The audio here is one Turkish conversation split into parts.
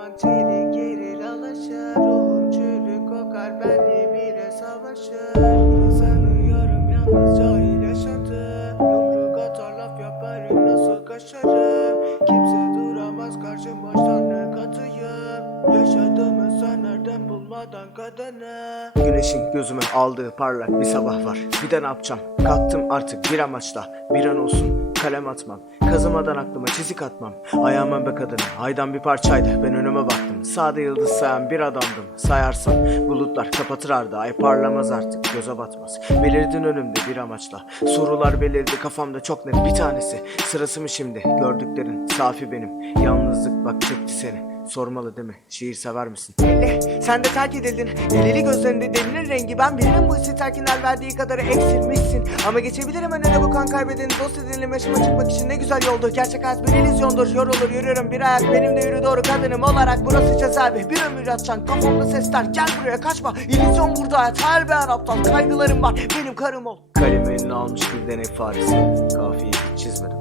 Parmak çelik gelir alaşır Ruhum çürük kokar benle bile savaşır. Uzanıyorum yalnızca il yaşadım Yumruk atar laf yaparım nasıl kaşarım Kimse duramaz karşım baştan ne katıyım? Yaşadığımı sen nereden bulmadan kadını? Güneşin gözüme aldığı parlak bir sabah var. Bir de ne yapacağım? Kattım artık bir amaçla. Bir an olsun kalem atmam. Kazımadan aklıma çizik atmam. Ayağıma be kadını aydan bir parçaydı. Ben önüme baktım. Sağda yıldız sayan bir adamdım. Sayarsam bulutlar kapatır ardı Ay parlamaz artık göze batmaz. Belirdin önümde bir amaçla. Sorular belirdi kafamda çok net bir tanesi. Sırası mı şimdi? Gördüklerin safi benim. Yalnızlık bak çekti seni Sormalı değil mi? Şiir sever misin? Belli. Sen de terk edildin. Delili gözlerinde delinin rengi. Ben birinin bu hissi terkinler verdiği kadarı eksilmişsin. Ama geçebilirim önüne bu kan kaybedeni. Dost edinle başıma çıkmak için ne güzel yoldu. Gerçek hayat bir illüzyondur. Yorulur yürürüm bir ayak. Benim de yürü doğru kadınım olarak. Burası cezaevi. Bir ömür yatacaksın. Kafamda sesler. Gel buraya kaçma. İllüzyon burada hayat. Her bir an aptal. Kaygılarım var. Benim karım ol. Kalemi eline almış bir deney faresi. Kafiyi hiç çizmedim.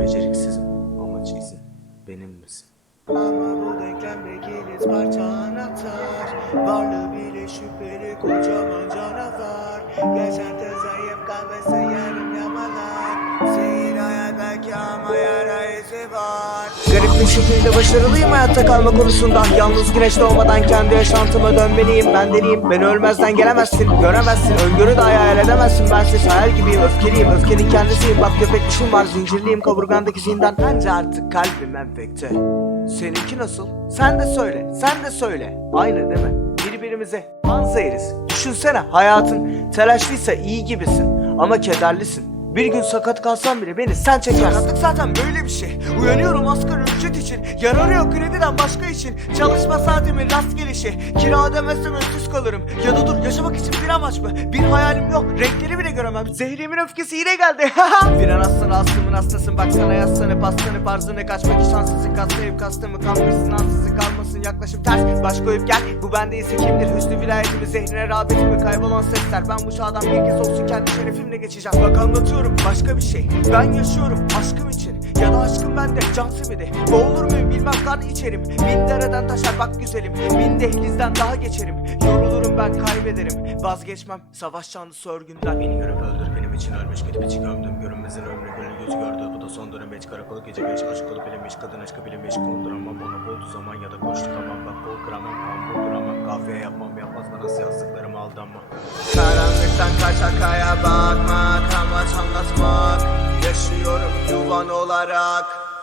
Beceriksizim. Ama çizim. Benim misin? Denklemde kilit parça anahtar. Varlığı bile şüpheli kocaman canavar. Yaşantı zayıf kalması yarım yamalak Seyir hayat belki ama yara izi var. Garip bir şekilde başarılıyım hayatta kalma konusunda. Yalnız güneş doğmadan kendi yaşantıma dönmeliyim. Ben deliyim beni ölmezden gelemezsin Göremezsin. Öngörü de hayal edemezsin. Bensiz hayal gibiyim öfkeliyim öfkenin kendisiyim. Bak köpekmişim var zincirliyim. Kaburgandaki zindan Bence artık kalbim enfekte Seninki nasıl? Sen de söyle, sen de söyle. Aynı değil mi? Birbirimize panzehiriz. Düşünsene hayatın telaşlıysa iyi gibisin ama kederlisin. Bir gün sakat kalsam bile beni sen çekersin. Hayatlık zaten böyle bir şey. Uyanıyorum asgari ücret için. Yarar yok krediden başka için. Çalışma saatimin rast gelişi. Kira ödemezsem öksüz kalırım. Ya da dur yaşamak için bir amaç mı? Bir hayalim yok. Renkleri bile göremem. Zehrimin öfkesi yine geldi. Fren aslanı aslımın hastasın. Baksana yaslanıp pastanı parzını kaçmak şanssızın kastayıp kastımı kalmışsın ansızın kalmasın yaklaşım ters. Baş koyup gel. Bu bende ise kimdir? Hüsnü vilayetimi zehrine rağbetimi kaybolan sesler. Ben bu çağdan bir kez olsun kendi şerefimle geçeceğim. Bak anlatıyorum başka bir şey. Ben yaşıyorum aşkım için. Ya da aşkım bende can simidi. Boğulur muyum bilmem kan içerim. Bin dereden taşar bak güzelim. Bin dehlizden daha geçerim. Yorulurum ben kaybederim. Vazgeçmem savaş şanlısı örgünden. Beni görüp öldür benim için ölmüş gidip içi gömdüm. Görünmezin ömrü gönül gözü gördü. Bu da son dönem hiç karakolu gece geç aşk olup bilinmiş kadın aşkı bilinmiş konduramam ona buldu zaman ya da koştu tamam bak kol kıramam kan bulduramam kahveye yapmam yapmaz bana nasıl yazdıklarıma aldanma. Karanlıktan kaçakaya bakmak amaç anlatmak Yaşıyorum yuvan olarak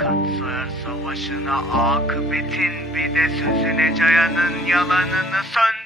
Kat sayar savaşına akıbetin Bir de sözüne cayanın yalanını söndürelim